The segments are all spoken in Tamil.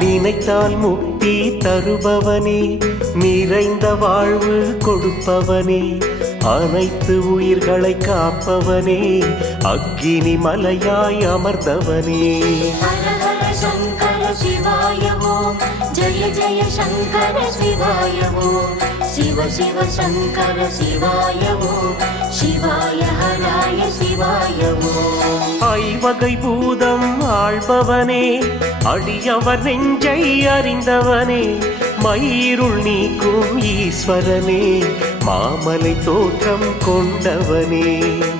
நினைத்தால் முக்தி தருபவனே, நிறைந்த வாழ்வு கொடுப்பவனே, அனைத்து உயிர்களை காப்பவனே, அக்கினி மலையாய் அமர்ந்தவனே. ஹர ஹர சங்கர சிவாய ஓம், ஜெய ஜெய சங்கர சிவாய ஓம், சிவ சிவ சங்கர சிவாய ஓம், சிவாய ஹராய சிவாய ஓம். ஐவகை பூதம் ஆள்பவனே, அடியவர் நெஞ்சை அறிந்தவனே, மயிருள் நீக்கும் ஈஸ்வரனே, மாமலை தோற்றம் கொண்டவனே.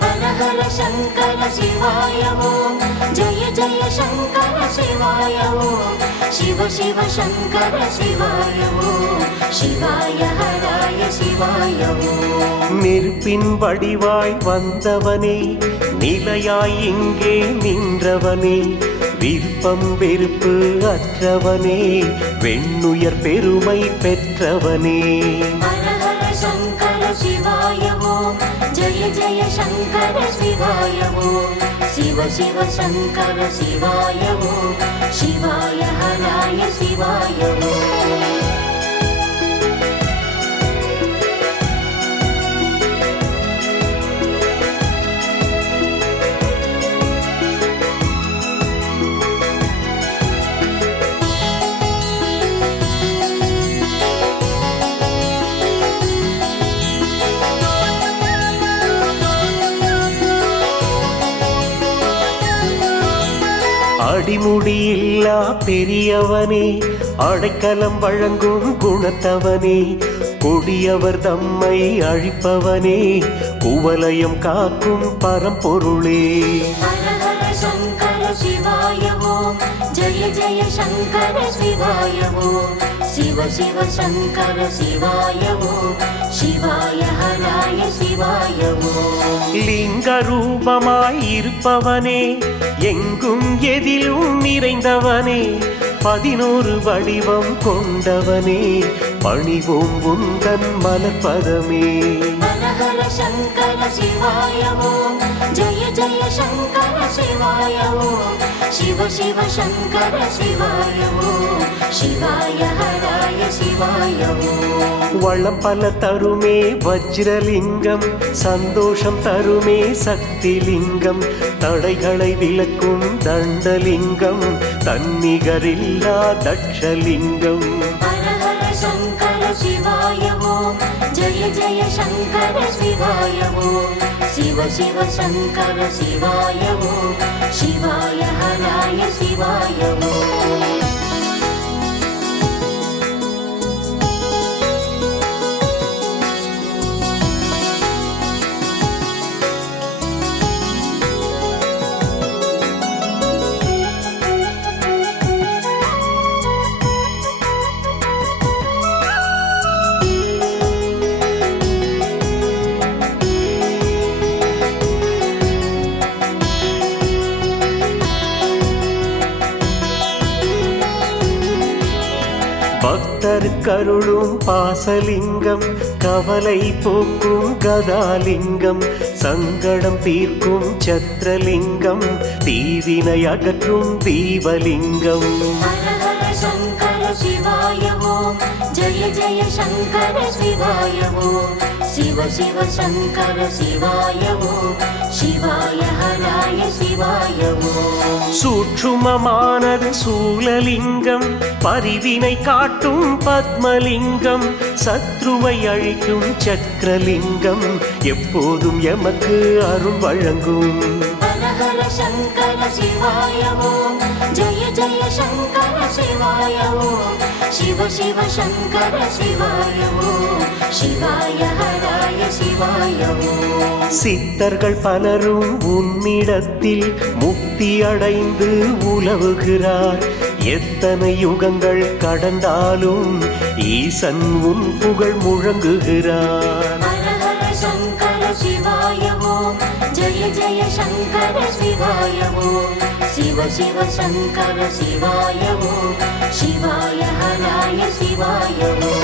ஹர ஹர சங்கர சிவாய ஓம், ஜெய ஜெய சங்கர சிவாய ஓம், சிவ சிவ சங்கர சிவாய ஓம், சிவாய ஹராய சிவாய ஓம். நெருப்பின் வடிவாய் வந்தவனே, நிலையாய் இங்கே நின்றவனே, விருப்பம் வெறுப்பு அற்றவனே, வெண்ணுயர் பெருமை பெற்றவனே. ஹர ஹர சங்கர சிவாய ஓம், ஜெய ஜெய சங்கர சிவாய ஓம், சிவ சிவ சங்கர சிவாய ஓம், சிவாய ஹராய சிவாய ஓம். அடிமுடியில்லா பெரியவனே, அடைக்கலம் வழங்கும் குணத்தவனே, கொடியவர் தம்மை அழிப்பவனே, குவலயம் காக்கும் பரம்பொருளே. ஹர ஹர சங்கர சிவாய ஓம், ஜெய ஜெய சங்கர சிவாய ஓம், சிவ சிவ சங்கர சிவாய ஓம், சிவாய ஹராய சிவாய ஓம். லிங்க ரூபமாய் இருப்பவனே, எங்கும் எதிலும் நிறைந்தவனே, 11 வடிவம் கொண்டவனே, பணிவோம் உந்தன் மலர்பதமே. ஹர ஹர சங்கர சிவாய ஓம், ஜெய ஜெய சங்கர சிவாய ஓம், சிவ சிவ சங்கர சிவாய ஓம், சிவாய ஹராய சிவாய ஓம். வளம் பல தருமே வஜ்ரலிங்கம், சந்தோஷம் தருமே சக்திலிங்கம், தடைகளை விலக்கும் தண்டலிங்கம், தன்னிகரில்லா தட்சலிங்கம். ஹர ஹர சங்கர சிவாய ஓம், ஜெய ஜெய சங்கர சிவாய ஓம், சிவ சிவ சங்கர சிவாய ஓம், சிவாய ஹராய சிவாய ஓம். பக்தருக்கருளும் பாசலிங்கம், கவலை போக்கும் கதாலிங்கம், சங்கடம் தீர்க்கும் சத்ரலிங்கம், தீவினை அகற்றும் தீபலிங்கம். ஹர ஹர சங்கர சிவாய ஓம், ஜெய ஜெய சங்கர சிவாய ஓம், சிவ சிவ சங்கர சிவாய ஓம், சிவாய ஹராய சிவாய ஓம். சூட்சுமமானது சூலலிங்கம், பரிவினை காட்டும் பத்மலிங்கம், சத்ருவை அழிக்கும் சக்கரலிங்கம், எப்போதும் எமக்கு அருள் வழங்கும். ஹர ஹர சங்கர சிவாய ஓம், ஜெய ஜெய சங்கர சிவாய ஓம், சிவ சிவ சங்கர சிவாய ஓம், சிவாய ஹராய சிவாய ஓம். சித்தர்கள் பலரும் உன்னிடத்தில் முக்தி அடைந்து உலவுகிறார், எத்தனை யுகங்கள் கடந்தாலும் ஈசன் உன் புகழ் முழங்குகிறார். ஹர ஹர சங்கர சிவாய ஓம், ஜெய ஜெய சங்கர சிவாய ஓம், சிவ சிவ சங்கர சிவாய ஓம், சிவாய ஹராய சிவாய ஓம்.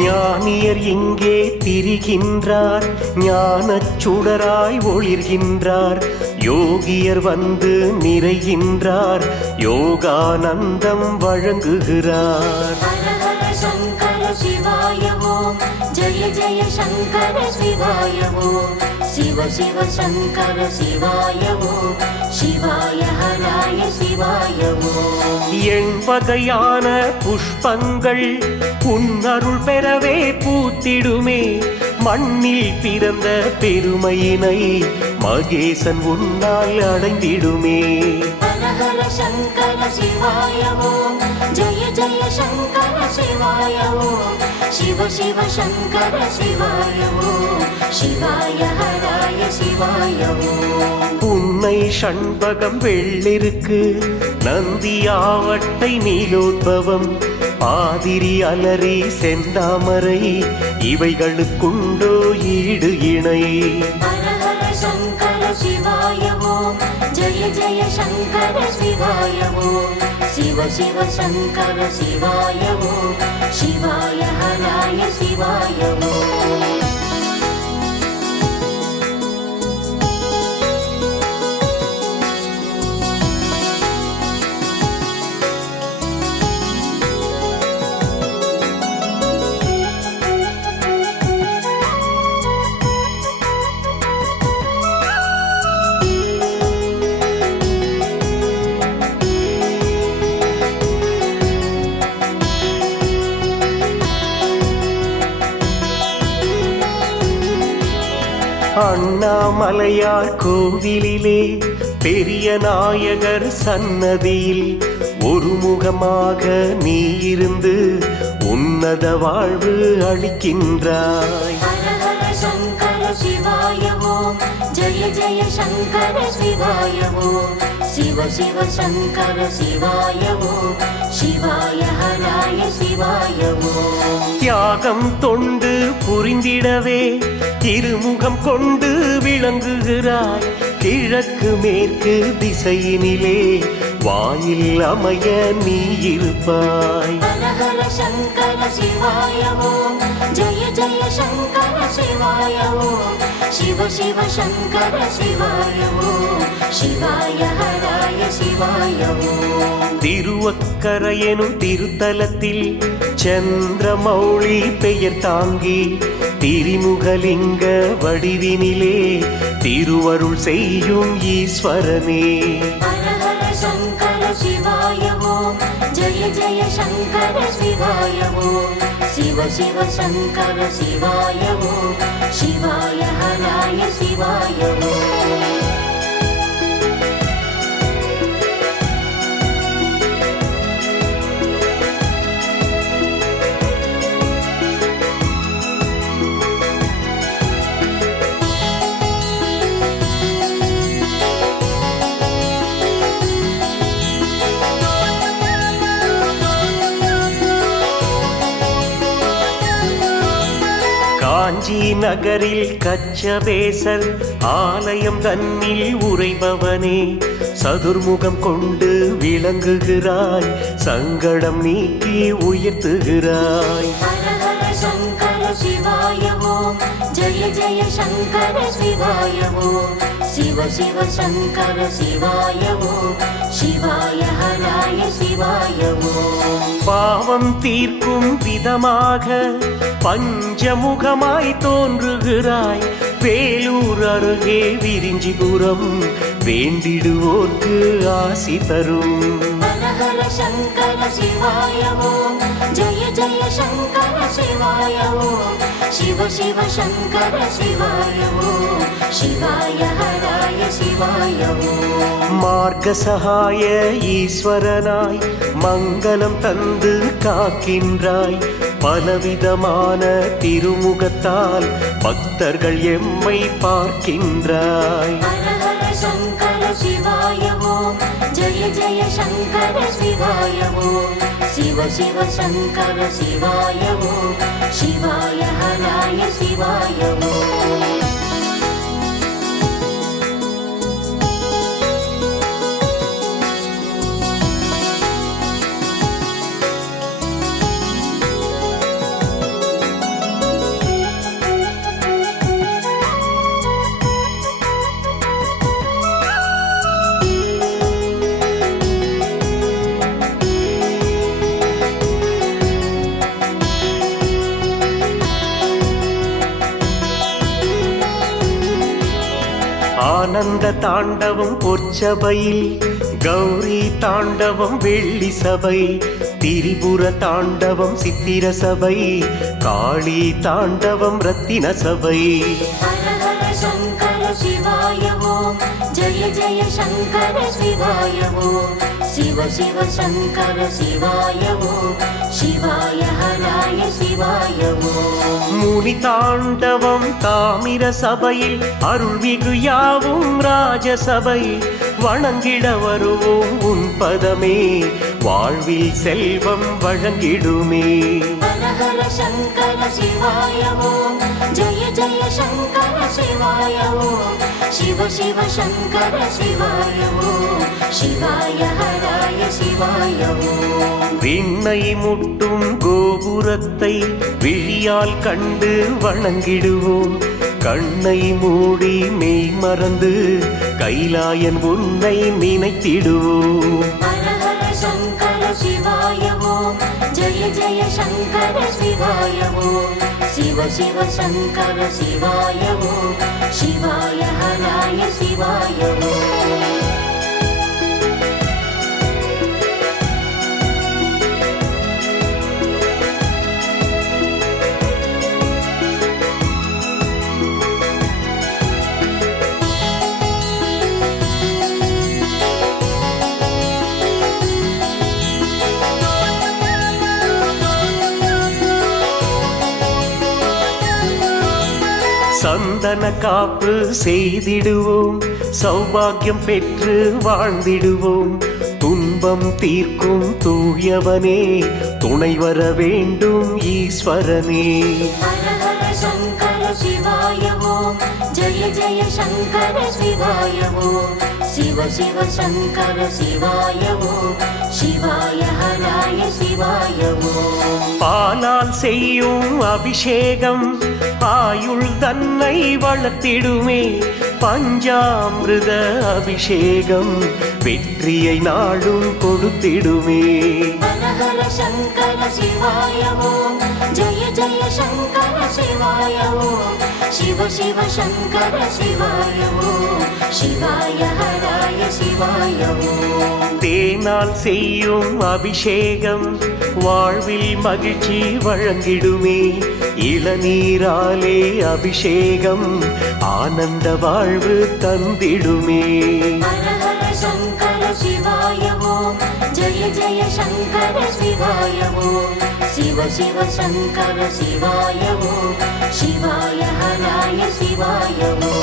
ஞானியர் இங்கே திரிகின்றார், ஞானச் சுடராய் ஒளிர்கின்றார். யோகியர் வந்து நிறைகின்றார், யோகானந்தம் வழங்குகிறார். ஹர ஹர சங்கர சிவாய ஓம், ஜெய ஜெய சங்கர சிவாய ஓம், சிவ சிவ சங்கர சிவாய ஓம், சிவாய ஹராய சிவாய ஓம். எண்வகையான புஷ்பங்கள் உன்னருள் பெறவே பூத்திடுமே. மண்ணில் பிறந்த பெருமையினை மகேசன் உன்னால் அடைந்திடுமே. ஹர ஹர சங்கர சிவாய ஓம், ஜெய ஜெய சங்கர சிவாய ஓம், சிவ சிவ சங்கர சிவாய ஓம், சிவாய ஹராய சிவாய ஓம். உன்னை ஷண்பகம் வெள்ளிருக்கு, நந்தியாவட்டை நீலோத்பவம், பாதிரி அலரி செந்தாமரை, இவைகளுக்குண்டோ ஈடு இணை. ஹர ஹர சங்கர சிவாய ஓம், ஜெய ஜெய சங்கர சிவாய ஓம், சிவ சிவ சங்கர சிவாய ஓம், சிவாய ஹராய சிவாய ஓம். அண்ணாமலையார் கோவிலிலே பெரிய நாயகர் சன்னதியில் ஒருமுகமாக நீ இருந்து உன்னத வாழ்வு அளிக்கின்றாய். ஹர ஹர சங்கர சிவாய ஓம், ஜெய ஜெய சங்கர சிவாய ஓம், சிவ சிவ சங்கர சிவாய ஓம், சிவாய ஹராய சிவாய ஓம். தியாகம் தொண்டு புரிந்திடவே திருமுகம் கொண்டு விளங்குகிறாய். கிழக்கு மேற்கு திசையினிலே வாயில் அமைய நீ இருப்பாய். ஹர ஹர சங்கர சிவாய ஓம், ஜெய ஜெய சங்கர சிவாய ஓம், சிவ சிவ சங்கர சிவாய ஓம், சிவாய ஹராய சிவாய ஓம். திருவக்கரையெனும் திருத்தலத்தில் சந்திரமௌழி பெயர் தாங்கி திரிமுகலிங்க வடிவினிலே திருவருள் செய்யும் ஈஸ்வரனே. ஹர ஹர சங்கர சிவாய ஓம், ஜெய ஜெய சங்கர சிவாய ஓம், சிவ சிவ சங்கர சிவாய ஓம், சிவாய ஹராய சிவாய ஓம். காஞ்சி நகரில் கச்சபேசர் ஆலயம் தன்னில் உறைபவனே, சதுர்முகம் கொண்டு விளங்குகிறாய், சங்கடம் நீக்கி உயர்த்துகிறாய். ஹர ஹர சங்கர சிவாய ஓம், ஜெய ஜெய சங்கர சிவாய ஓம், சிவ சிவ சங்கர சிவாய ஓம், சிவாய ஹராய சிவாய ஓம். பாவம் தீர்க்கும் விதமாக பஞ்சமுகமாய் தோன்றுகிறாய். வேலூர் அருகே விரிஞ்சிபுரம் வேண்டிடுவோர்க்கு ஆசி தரும். ஹர ஹர சங்கர சிவாய ஓம், ஜெய ஜெய சங்கர சிவாய ஓம், சிவ சிவ சங்கர சிவாய ஓம், சிவாய ஹராய சிவாய ஓம். மார்க்க சகாய ஈஸ்வரனாய் மங்களம் தந்து காக்கின்றாய். பலவிதமான திருமுகத்தால் பக்தர்கள் எம்மை பார்க்கின்றாய். ஹர ஹர சங்கர சிவாய ஓம், ஜெய ஜெய சங்கர சிவாய ஓம், சிவ சிவ சங்கர சிவாய ஓம், சிவாய ஹராய சிவாய ஓம். ஆனந்த தாண்டவம் பொற்சபையில், கௌரி தாண்டவம் வெள்ளி சபை, திரிபுர தாண்டவம் சித்திர சபை, காளி தாண்டவம் ரத்தின சபை. ஹர ஹர சங்கர சிவாய ஓம், ஜெய ஜெய சங்கர சிவாய ஓம், சிவ சிவ சங்கர சிவாய ஓம், சிவாய ஹராய சிவாய ஓம். முனி தாண்டவம் தாமிர சபையில், அருள்மிகு யாவும் ராஜசபை, வணங்கிட வருவோம் உன் பதமே, வாழ்வில் செல்வம் வழங்கிடுமே. ஹர ஹர சங்கர சிவாய ஓம், ஜெய ஜெய சங்கர சிவாய ஓம், சிவ சிவ சங்கர சிவாய ஓம், சிவாய ஹராய சிவாய ஓம். விண்ணை முட்டும் கோபுரத்தை விழியால் கண்டு வணங்கிடுவோம், கண்ணை மூடி மெய் மறந்து கைலாயன் உன்னை நினைத்திடுவோம். ஹர ஹர சங்கர சிவாய ஓம், ஜெய ஜெய சங்கர சிவாய ஓம், சிவ சிவ சங்கர சிவாய ஓம், சிவாய ஹராய சிவாய ஓம். சந்தன காப்பு செய்திடுவோம், சௌபாகியம் பெற்று வாழ்ந்திடுவோம், துன்பம் தீர்க்கும் தூயவனே, துணை வர வேண்டும் ஈஸ்வரனே. ஹர ஹர சங்கர சிவாய ஓம், ஜெய ஜெய சங்கர சிவாய ஓம், சிவ சிவ சங்கர சிவாய ஓம், சிவாய ஹராய சிவாய ஓம். பாலால் செய்யும் அபிஷேகம் ஆயுள் தன்னை வளர்த்திடுமே, பஞ்சாமிருத அபிஷேகம் வெற்றியை நாடும் கொடுத்திடுமே. ஹர ஹர சங்கர சிவாய ஓம், ஜெய ஜெய சங்கர சிவாய ஓம், சிவ சிவ சங்கர சிவாய ஓம், சிவாய ஹராய சிவாய ஓம். தேனால் செய்யும் அபிஷேகம் வாழ்வில் மகிழ்ச்சி வழங்கிடுமே, இளநீராலே அபிஷேகம் ஆனந்த வாழ்வு தந்திடுமே. ஹர ஹர சங்கர சிவாய ஓம், ஜெய ஜெய சங்கர சிவாய ஓம், சிவ சிவ சங்கர சிவாய ஓம், சிவாய ஹராய சிவாய ஓம்.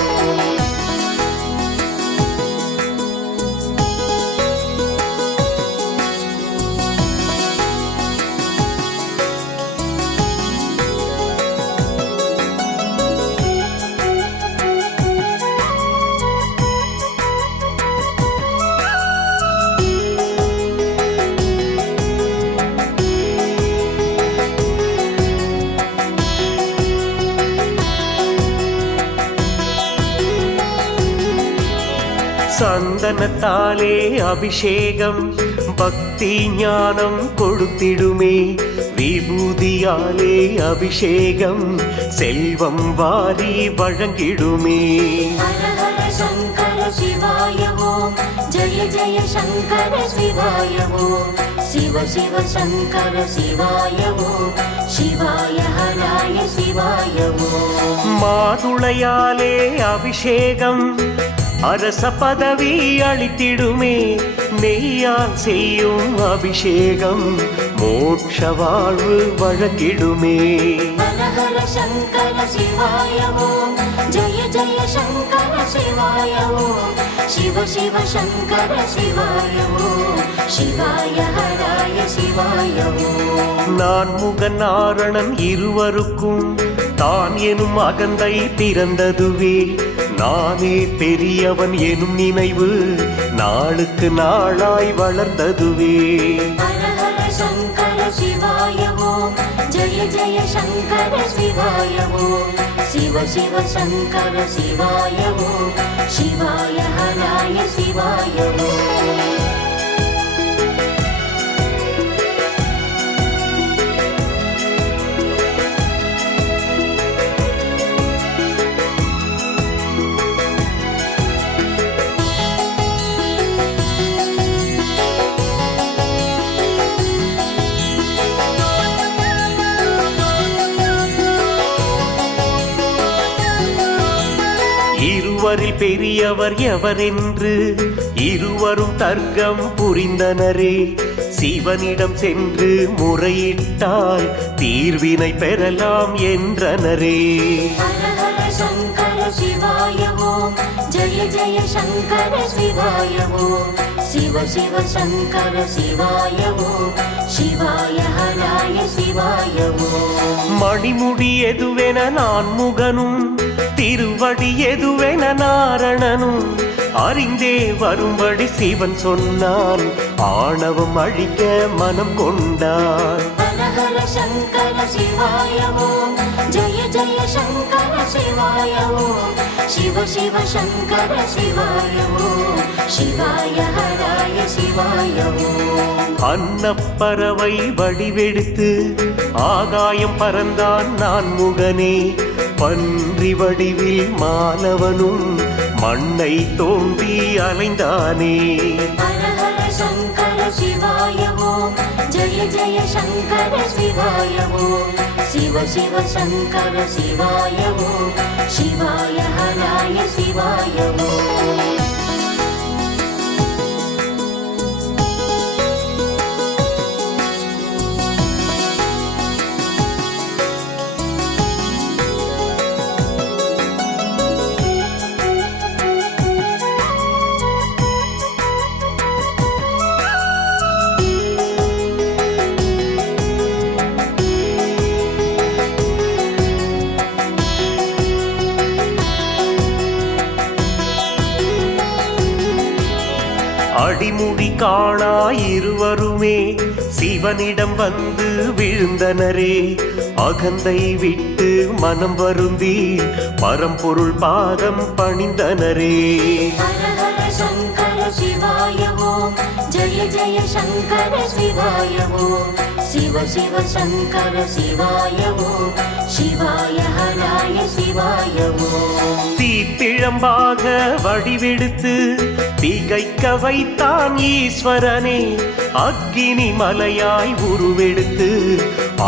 சந்தனத்தாலே அபிஷேகம் பக்தி ஞானம் கொடுத்திடுமே, விபூதியாலே அபிஷேகம் செல்வம் வாரி வழங்கிடுமே. ஹர ஹர சங்கர சிவாய ஓம், ஜெய ஜெய சங்கர சிவாய ஓம், சிவ சிவ சங்கர சிவாய ஓம், சிவாய ஹராய சிவாய ஓம். மாதுளையாலே அபிஷேகம் அரச பதவி அளித்திடுமே, நெய்யால் செய்யும் அபிஷேகம் மோட்ச வாழ்வு வழங்கிடுமே. ஹர ஹர சங்கர சிவாய ஓம், ஜெய ஜெய சங்கர சிவாய ஓம், சிவ சிவ சங்கர சிவாய ஓம், சிவாய ஹராய சிவாய ஓம். நான் முகன் நாரணன் இருவருக்கும் தான் எனும் அகந்தை பிறந்ததுவே, நானே பெரியவன் எனும் நினைவு நாளுக்கு நாளாய் வளர்ந்ததுவே. ஹர ஹர சங்கர சிவாய ஓம், ஜெய ஜெய சங்கர சிவாய ஓம், சிவ சிவ சங்கர சிவாய ஓம், சிவாய ஹராய சிவாய ஓம். இருவரில் பெரியவர் எவரென்று இருவரும் தர்க்கம் புரிந்தனரே. சிவனிடம் சென்று முறையிட்டால் தீர்வினை பெறலாம் என்றனரே. ஹர ஹர சங்கர சிவாய ஓம், ஜெய ஜெய சங்கர சிவாய ஓம், சிவ சிவ சங்கர சிவாய ஓம், சிவாய ஹராய சிவாய ஓம். மணிமுடி எதுவென நான் முகனும், திருவடி எதுவென நாரணனும் அறிந்தே வரும்படி சிவன் சொன்னான். ஆணவம் அழிக்க மனம் கொண்டான். ஹர ஹர சங்கர சிவாய ஓம், ஜெய ஜெய சங்கர சிவாய ஓம், சிவ சிவ சங்கர சிவாய ஓம், சிவாய ஹராய சிவாய ஓம். அன்னப்பறவை வடிவெடுத்து ஆகாயம் பறந்தான் நான் முகனே. பன்றி வடிவில் மாலவனும் மண்ணை தோண்டி அலைந்தானே. ஹர ஹர சங்கர சிவாய ஓம், ஜெய ஜெய சங்கர சிவாய ஓம், சிவ சிவ சங்கர சிவாய ஓம், சிவாய ஹராய சிவாய ஓம். அடிமுடி காணா இருவருமே சிவனிடம் வந்து விழுந்தனரே. அகந்தை விட்டு மனம் வருந்தி பரம்பொருள் பாதம் பணிந்தனரே. ஹர ஹர சங்கர சிவாய ஓம், ஜெய ஜெய சங்கர சிவாய ஓம், சிவ சிவ சங்கர சிவாய ஓம், சிவாய ஹராய சிவாய ஓம். தீப்பிழம்பாக வடிவெடுத்து திகைக்க வைத்தான் ஈஸ்வரனே. அக்கினி மலையாய் உருவெடுத்து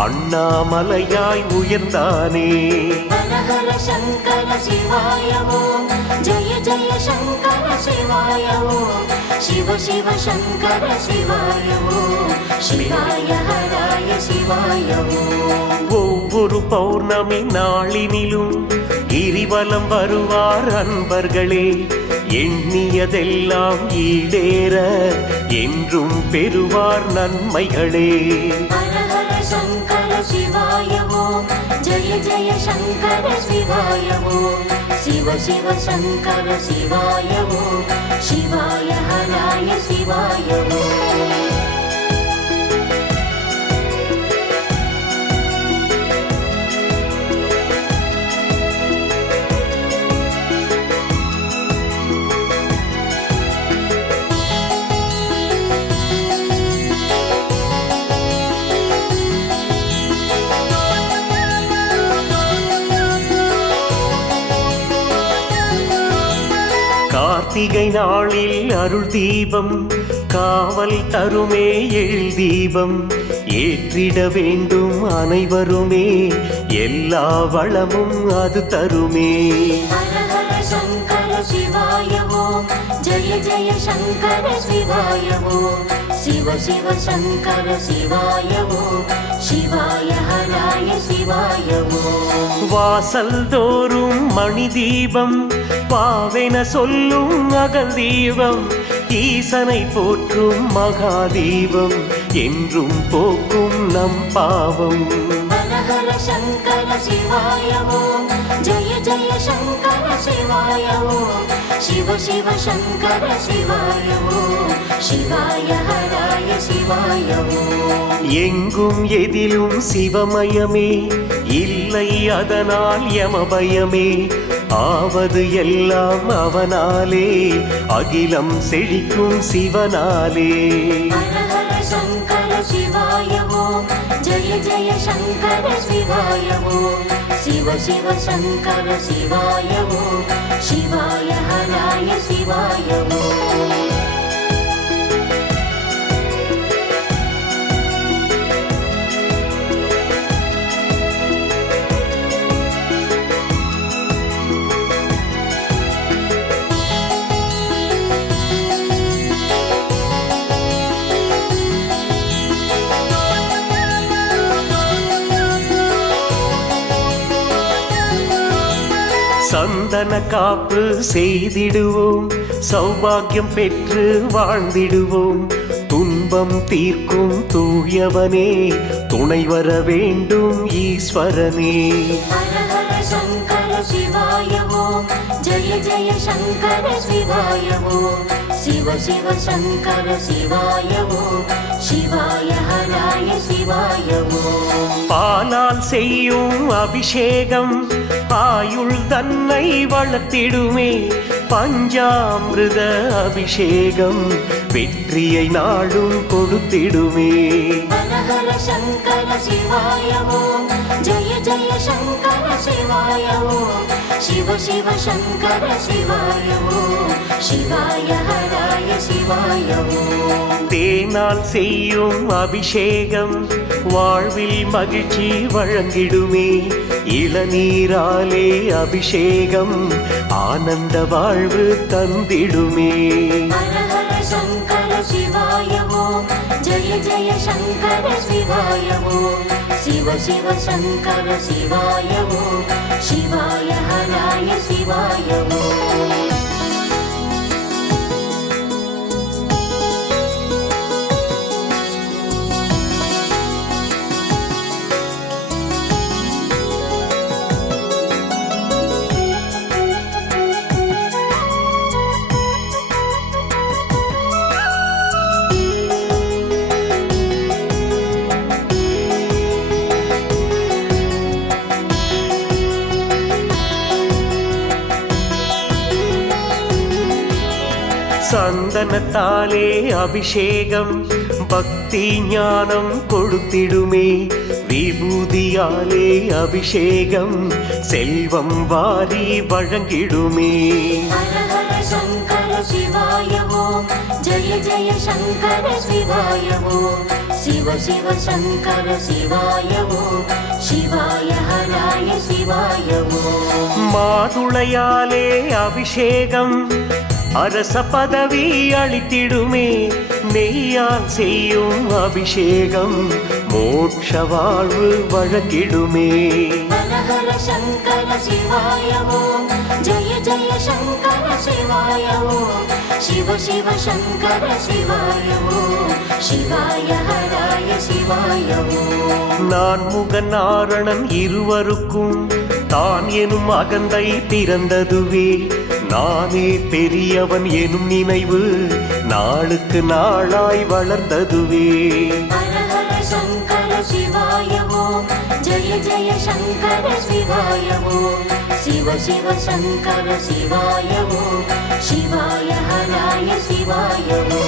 அண்ணாமலையாய் உயர்ந்தானே. ஹர ஹர சங்கர சிவாய ஓம், ஜெய ஜெய சங்கர சிவாய ஓம், சிவ சிவ சங்கர சிவாய ஓம், சிவாய ஹராய சிவாய ஓம். ஒவ்வொரு பௌர்ணமி நாளினிலும் கிரிவலம் வருவார் அன்பர்களே. எண்ணியதெல்லாம் ஈடேற என்றும் பெறுவார் நன்மைகளே. ஹர ஹர சங்கர சிவாய ஓம், ஜெய ஜெய சங்கர சிவாய ஓம், சிவ சிவ சங்கர சிவாய ஓம், சிவாய ஹராய சிவாய ஓம். கார்த்திகை நாளில் அருள் தீபம் காவல் தருமே எழில் தீபம். ஏற்றிட வேண்டும் அனைவருமே, எல்லா வளமும் அது தருமே. ஹர ஹர சங்கர சிவாய ஓம், ஜெய ஜெய சங்கர சிவாய ஓம், சிவ சிவ சங்கர சிவாய ஓம், சிவாய ஹராய சிவாய ஓம். வாசல் தோறும் மணி தீபம் பாவென சொல்லும் அகல் தீபம். ஈசனை போற்றும் மகாதீபம் என்றும் போக்கும் நம் பாவம். ஹர ஹர சங்கர சிவாய ஓம், ஜெய ஜெய சங்கர சிவாய ஓம், சிவ சிவ சங்கர சிவாய ஓம், சிவாய ஹராய சிவாய ஓம். எங்கும் எதிலும் சிவமயமே, இல்லை அதனால் யமபயமே. ஆவது எல்லாம் அவனாலே, அகிலம் செழிக்கும் சிவனாலே. ஹர ஹர சங்கர சிவாய ஓம், ஜெய ஜெய சங்கர சிவாய ஓம், சிவ சிவ சங்கர சிவாய ஓம், சிவாய ஹராய சிவாய ஓம். சந்தன காப்பு செய்திடுவோம், சௌபாகியம் பெற்று வாழ்ந்திடுவோம். துன்பம் தீர்க்கும் தூயவனே, துணை வர வேண்டும் ஈஸ்வரனே. ஹர ஹர சங்கர சிவாய ஓம், ஜெய ஜெய சங்கர சிவாய ஓம், சிவ சிவ சங்கர சிவாய ஓம், சிவாய ஹராய சிவாய ஓம். பாலால் செய்யும் அபிஷேகம் ஆயுள் தன்னை வளர்த்திடுமே. பஞ்சாமிருத அபிஷேகம் வெற்றியை நாடும் கொடுத்திடுமே. ஹர ஹர சங்கர சிவாய ஓம், ஜெய ஜெய சங்கர சிவாய ஓம், சிவ சிவ சங்கர சிவாய ஓம், சிவாய ஹராய சிவாய ஓம். தேனால் செய்யும் அபிஷேகம் வாழ்வில் மகிழ்ச்சி வழங்கிடுமே. இளநீராலே அபிஷேகம் ஆனந்த வாழ்வு தந்திடுமே. ஹர ஹர சங்கர சிவாய ஓம், ஜெய ஜெய சங்கர சிவாய ஓம், சிவ சிவ சங்கர சிவாய ஓம், சிவாய ஹராய சிவாய ஓம். சந்தனத்தாலே அபிஷேகம் பக்தி ஞானம் கொடுத்திடுமே. விபூதியாலே அபிஷேகம் செல்வம் வாரி வழங்கிடுமே. ஹர ஹர சங்கர சிவாய ஓம், ஜெய ஜெய சங்கர சிவாய ஓம், சிவ சிவ சங்கர சிவாய ஓம், சிவாய ஹராய சிவாய ஓம். மாதுளையாலே அபிஷேகம் அரச பதவி அளித்திடுமே. நெய்யால் செய்யும் அபிஷேகம் மோட்ச வாழ்வு வழங்கிடுமே. ஹர ஹர சங்கர சிவாய ஓம், ஜெய ஜெய சங்கர சிவாய ஓம், சிவ சிவ சங்கர சிவாய ஓம், சிவாய ஹராய சிவாய ஓம். நான் முகன் நாரணன் இருவருக்கும் தான் எனும் அகந்தை பிறந்ததுவே. நானே பெரியவன் எனும் நினைவு நாளுக்கு நாளாய் வளர்ந்ததுவே. ஹர ஹர சங்கர சிவாய ஓம், ஜெய ஜெய சங்கர சிவாய ஓம், சிவ சிவ சங்கர சிவாய ஓம், சிவாய ஹராய சிவாய ஓம்.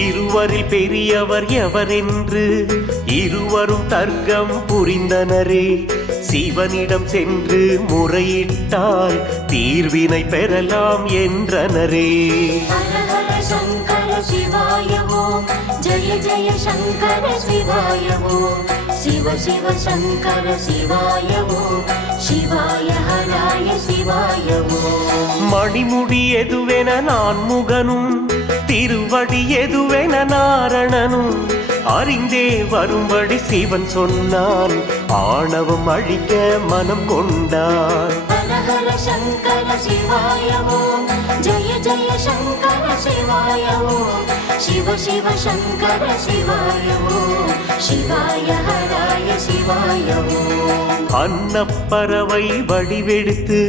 இருவரில் பெரியவர் எவரென்று இருவரும் தர்க்கம் புரிந்தனரே. சிவனிடம் சென்று முறையிட்டால் தீர்வினை பெறலாம் என்றனரே. ஹர ஹர சங்கர சிவாய ஓம், ஜெய ஜெய சங்கர சிவாய ஓம், சிவ சிவ சங்கர சிவாய ஓம், சிவாய ஹராய சிவாய ஓம். மணிமுடி எதுவென நான் முகனும், திருவடி எதுவென நாரணனும் அறிந்தே வரும்படி சிவன் சொன்னான். ஆணவம் அழிக்க மனம் கொண்டான். ஹர ஹர சங்கர சிவாய ஓம், ஜெய ஜெய சங்கர சிவாய ஓம், சிவ சிவ சங்கர சிவாய ஓம், சிவாய ஹராய சிவாய ஓம். அன்னப்பறவை வடிவெடுத்து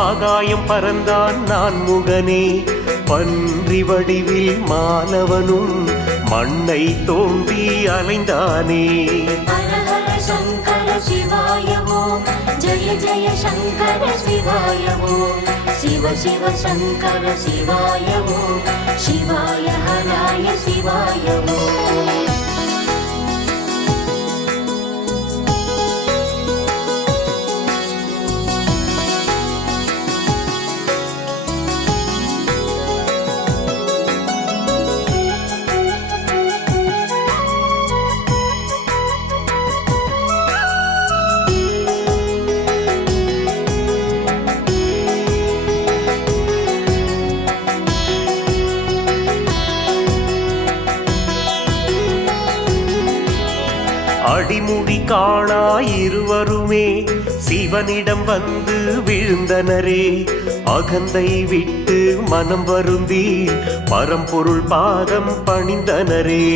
ஆகாயம் பறந்தான் நான் முகனே. பன்றி வடிவில் மாலவனும் மண்ணை தோண்டி அலைந்தானே. ஹர ஹர சங்கர சிவாய ஓம், ஜெய ஜெய சங்கர சிவாய ஓம், சிவ சிவ சங்கர சிவாய ஓம், சிவாய ஹராய சிவாய ஓம். மடிமுடி காணா இருவருமே சிவனிடம் வந்து விழுந்தனரே. அகந்தை விட்டு மனம் வருந்தி பரம்பொருள் பாதம் பணிந்தனரே.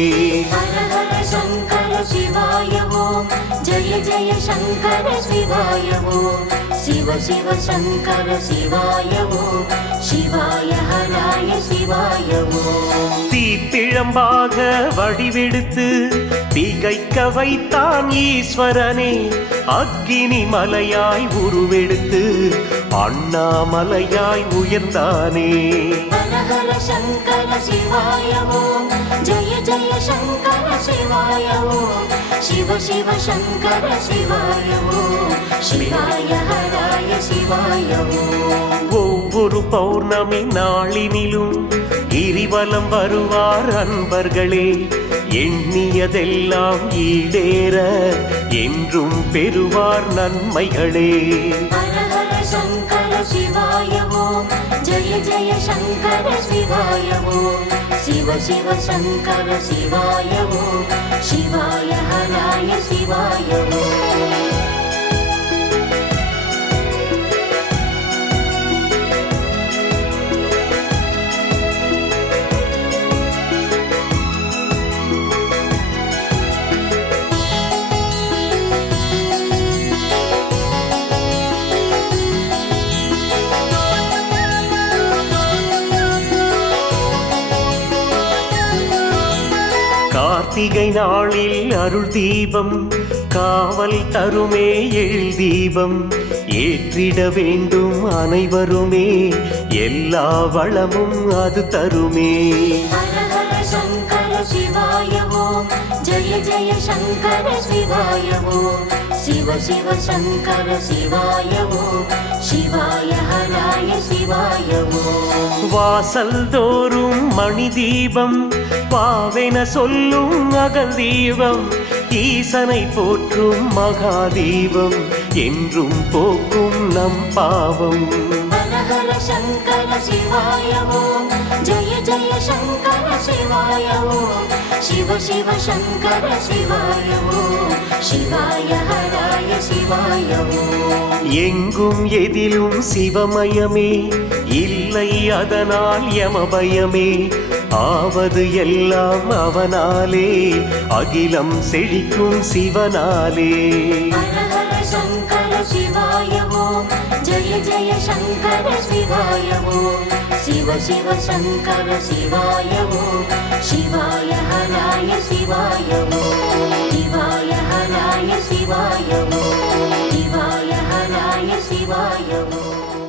ஹர ஹர சங்கர சிவாய ஓம், ஜெய ஜெய சங்கர சிவாய ஓம், சிவ சிவ சங்கர சிவாய ஓம், சிவாய ஹராய சிவாய ஓம். தீப்பிழம்பாக வடிவெடுத்து திகைக்க வைத்தான் ஈஸ்வரனே. அக்கினி மலையாய் உருவெடுத்து அண்ணாமலையாய் உயர்ந்தானே. ஹர ஹர சங்கர சிவாய ஓம், ஜெய ஜெய சங்கர சிவாய ஓம், சிவ சிவ சங்கர சிவாய ஓம், சிவாய ஹராய சிவாய ஓம். ஒவ்வொரு பௌர்ணமி நாளினிலும் கிரிவலம் வருவார் அன்பர்களே. எண்ணியதெல்லாம் ஈடேற என்றும் பெறுவார் நன்மைகளே. ஹர ஹர சங்கர சிவாய ஓம், ஜெய ஜெய சங்கர சிவாய ஓம், சிவ சிவ சங்கர சிவாய ஓம், சிவாய ஹராய சிவாய ஓம். கார்த்திகை நாளில் அருள் தீபம் காவல் தருமே எழில் தீபம். ஏற்றிட வேண்டும் அனைவருமே, எல்லா வளமும் அது தருமே. ஹர ஹர சங்கர சிவாய ஓம், ஜெய ஜெய சங்கர சிவாய ஓம், சிவ சிவ சங்கர சிவாய ஓம், சிவாய ஹராய சிவாய ஓம். வாசல் தோறும் மணி தீபம் பாவென சொல்லும் அகல் தீபம். ஈசனை போற்றும் மகாதீபம் என்றும் போக்கும் நம் பாவம். ஹர ஹர சங்கர சிவாய ஓம், ஜெய ஜெய சங்கர சிவாய ஓம், சிவ சிவ சங்கர சிவாய ஓம், சிவாய ஹராய சிவாய ஓம். எங்கும் எதிலும் சிவமயமே, இல்லை அதனால் யமபயமே. ஆவது எல்லாம் அவனாலே, அகிலம் செழிக்கும் சிவனாலே. ஹர ஹர சங்கர சிவாய ஓம், ஜெய ஜெய சங்கர சிவாய ஓம், சிவ சிவ சங்கர சிவாய ஓம், சிவாய ஹராய சிவாய ஓம், சிவாய ஹராய சிவாய ஓம், சிவாய ஹராய சிவாய ஓம்.